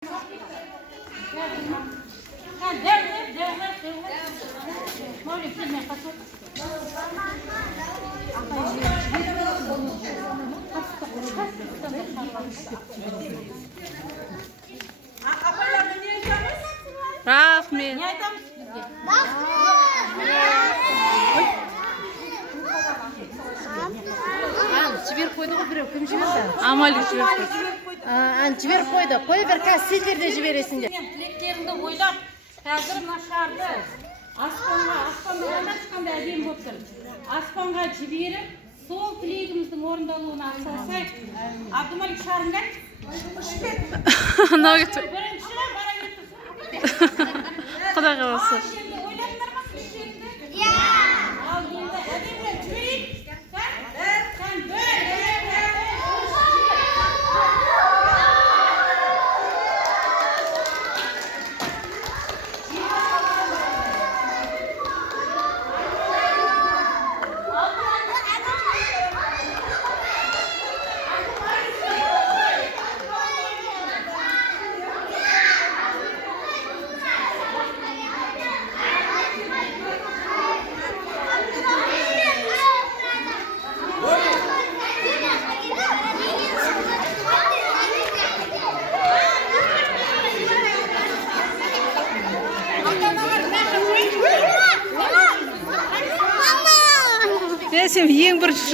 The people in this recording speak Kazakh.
Рахмет. Жіберіп қойды ғой біреу, кім жіберді? Амалик жіберіп қойды. Жіберіп қойды. Қой бір қазір сендер де жібересіңдер. Тілектеріңді ойлап, қазір мына шарды аспанға шыққанда әдемі болып тұр. Аспанға жіберіп, сол тілегіміздің орындалуына атсалысайық. Абдымалик шарыңда? Анау кетті. Бірінші бара кетті. Құдай қаласа. Енді ойладыңдар ма тілектеріңді? Ал енді әдемі жіберейік. Сән бір. Сен ең бірінші